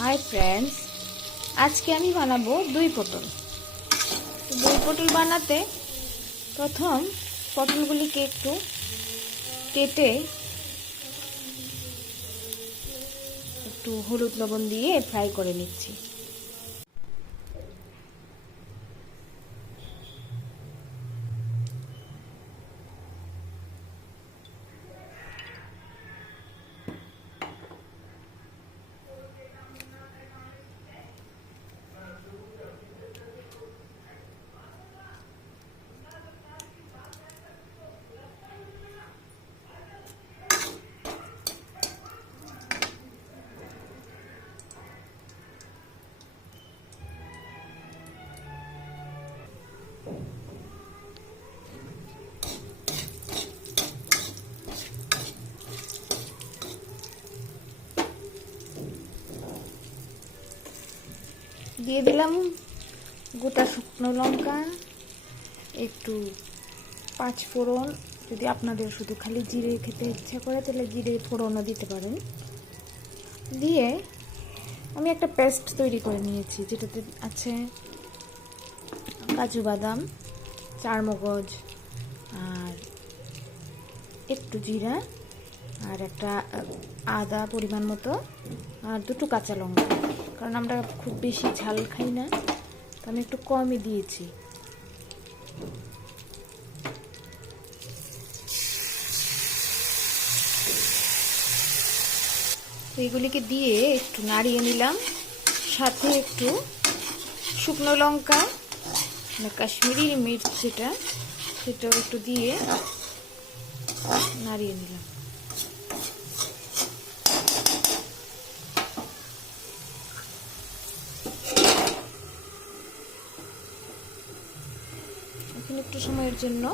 Hi friends, আজকে আমি বানাবো দই পটল। দই পটল বানাতে প্রথম পটলগুলিকে একটু কেটে একটু হলুদ লবণ দিয়ে ফ্রাই করে নিচ্ছি। দিয়ে দিলাম গোটা শুকনো লঙ্কা, একটু পাঁচ ফোড়ন। যদি আপনাদের শুধু খালি জিরে খেতে ইচ্ছা করে তাহলে জিরে ফোড়নও দিতে পারেন। দিয়ে আমি একটা পেস্ট তৈরি করে নিয়েছি, যেটাতে আছে কাজু বাদাম, চারমগজ, আর একটু জিরা, আর একটা আদা পরিমাণ মতো, আর দুটো কাঁচা লঙ্কা। কারণ আমরা খুব বেশি ঝাল খাই না, তো আমি একটু কমই দিয়েছি। এইগুলিকে দিয়ে একটু নাড়িয়ে নিলাম, সাথে একটু শুকনো লঙ্কা, মানে কাশ্মীরি মির্চ সেটাও একটু দিয়ে নাড়িয়ে নিলাম। এখন একটু সময়ের জন্য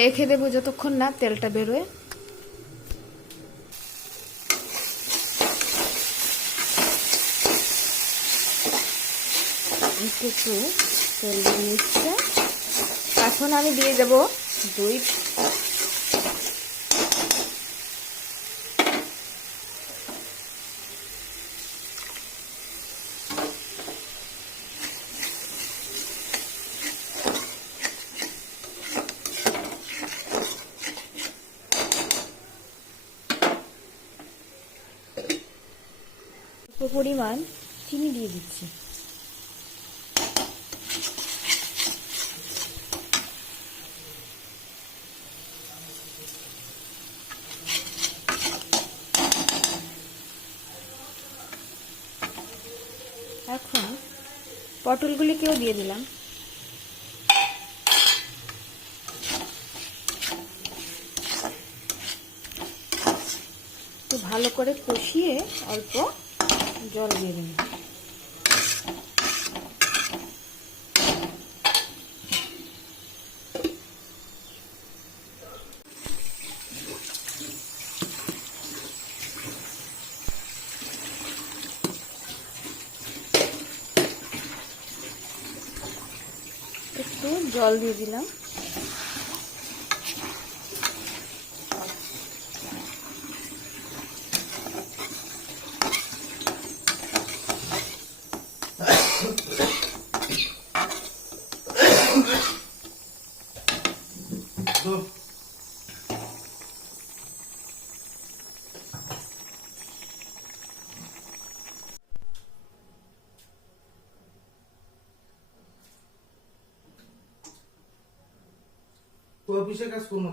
রেখে দেবো যতক্ষণ না তেলটা বেরোয়। একটু তেল বেরিয়েছে, এখন আমি দিয়ে দেব দই। পরিমাণ চিনি দিয়ে দিচ্ছি। এখন পটলগুলিকেও দিয়ে দিলাম। তো ভালো করে কষিয়ে অল্প জল দিয়ে দিন। একটু জল দিয়ে দিলাম। তো অফিসে কাজ করবো।